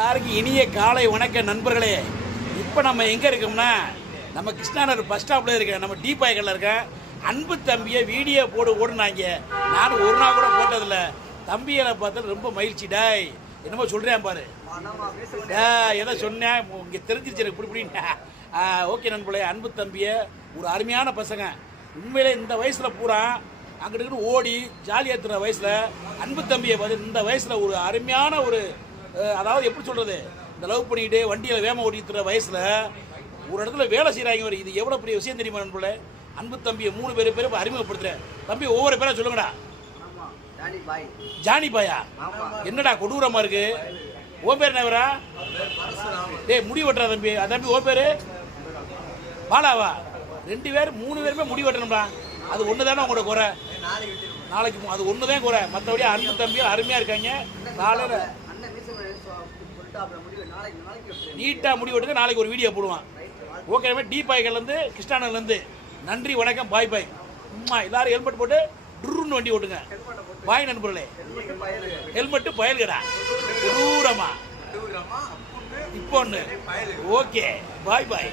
எல்லாருக்கும் இனிய காலை வணக்க நண்பர்களே. இப்போ நம்ம எங்கே இருக்கோம்னா நம்ம கிருஷ்ணாநகர் பஸ் ஸ்டாப்பில் இருக்கேன். நம்ம டீ பாய்க்கல்ல இருக்கேன். அன்பு தம்பியை வீடியோ ஓடுனாங்க. நானும் ஒரு நாள் கூட போட்டதில்ல. தம்பியை பார்த்தா ரொம்ப மகிழ்ச்சி. டாய் என்னமோ சொல்கிறேன் பாரு. எதை சொன்னேன் இங்கே தெரிஞ்சிருச்சு எனக்கு இப்படின்னா. ஓகே நண்பர்களே, அன்பு தம்பியை ஒரு அருமையான பசங்க. உண்மையிலே இந்த வயசில் பூரா அங்கிட்டு ஓடி ஜாலியாக ஏற்றுற வயசில் அன்பு தம்பியை பார்த்து இந்த வயசில் ஒரு அருமையான ஒரு, அதாவது எப்படி சொல்கிறது, இந்த லவ் பண்ணிக்கிட்டு வண்டியில் வேகம் ஓடித்துற வயசில் ஒரு இடத்துல வேலை செய்கிறாங்க. இது எவ்வளோ பெரிய விஷயம் தெரியுமா நண்பர்களே? அன்பு தம்பியை 3 பேரும் அறிமுகப்படுத்துகிறேன். தம்பி ஒவ்வொரு பேராக சொல்லுங்கடா. ஜானி பாயா? என்னடா கொடூரமாக இருக்கு. ஓ பேர் என்னவரா? டேய் முடி வெட்டுறா தம்பி. தம்பி ஓ பேர் பாலாவா? 2 பேர் 3 பேருமே முடி வெட்டணும்டா. அது ஒன்று தானே உங்களோட குறை. நாளைக்கு அது ஒன்று தான் குறை. மற்றபடி அன்பு தம்பியும் அருமையாக இருக்காங்க. காலையில் நீட்டாக முடி வெட்டுங்க. நாளைக்கு ஒரு வீடியோ போடுவான். ஓகே, டீ பாய்கள்லேருந்து கிருஷ்ணாநகர்லேருந்து நன்றி வணக்கம். பாய் பாய். எல்லாரும் ஹெல்மெட் போட்டு டுருன்னு வண்டி ஓட்டுங்க. பாய் நண்பர்களே. ஹெல்மெட்டு பயல்கடா கொடூரமா இப்போ ஒன்று. ஓகே பாய் பாய்.